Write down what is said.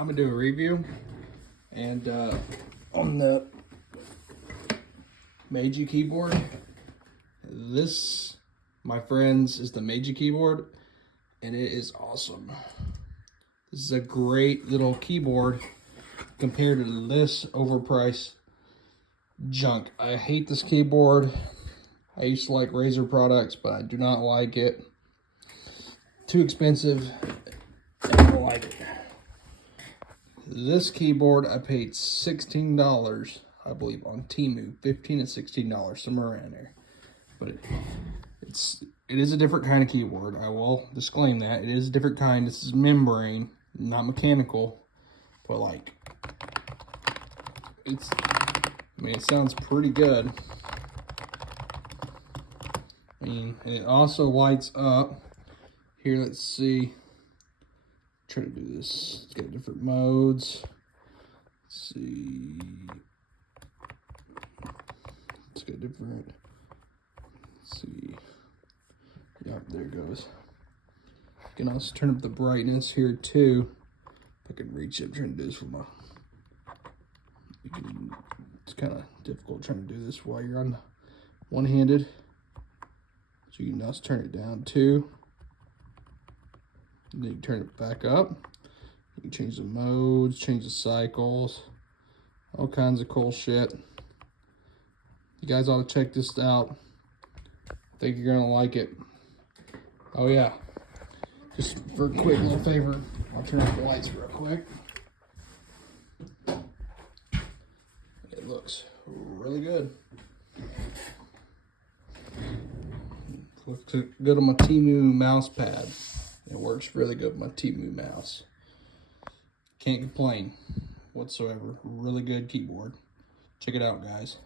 I'm gonna do a review, and on the Magegee keyboard. This, my friends, is the Magegee keyboard, and it is awesome. This is a great little keyboard compared to this overpriced junk. I hate this keyboard. I used to like Razer products, but I do not like it. Too expensive, and I don't like it. This keyboard I paid $16, I believe, on Temu. $15 and $16, somewhere around there. But it is a different kind of keyboard. I will disclaim that. It is a different kind. This is membrane, not mechanical. But like, it sounds pretty good. And it also lights up. Here, let's see. Try to do this. It's got different modes. Let's see. It's got different. Let's see. Yep, there it goes. You can also turn up the brightness here too. If I can reach it, I'm trying to do this with my. It's kind of difficult trying to do this while you're on one-handed. So you can also turn it down too. And then you can turn it back up. You can change the modes, change the cycles, all kinds of cool shit. You guys ought to check this out. I think you're gonna like it. Oh yeah, just for a quick little favor, I'll turn off the lights real quick. It looks really good. Looks good on my Temu mouse pad. It works really good with my Temu mouse. Can't complain whatsoever. Really good keyboard. Check it out, guys.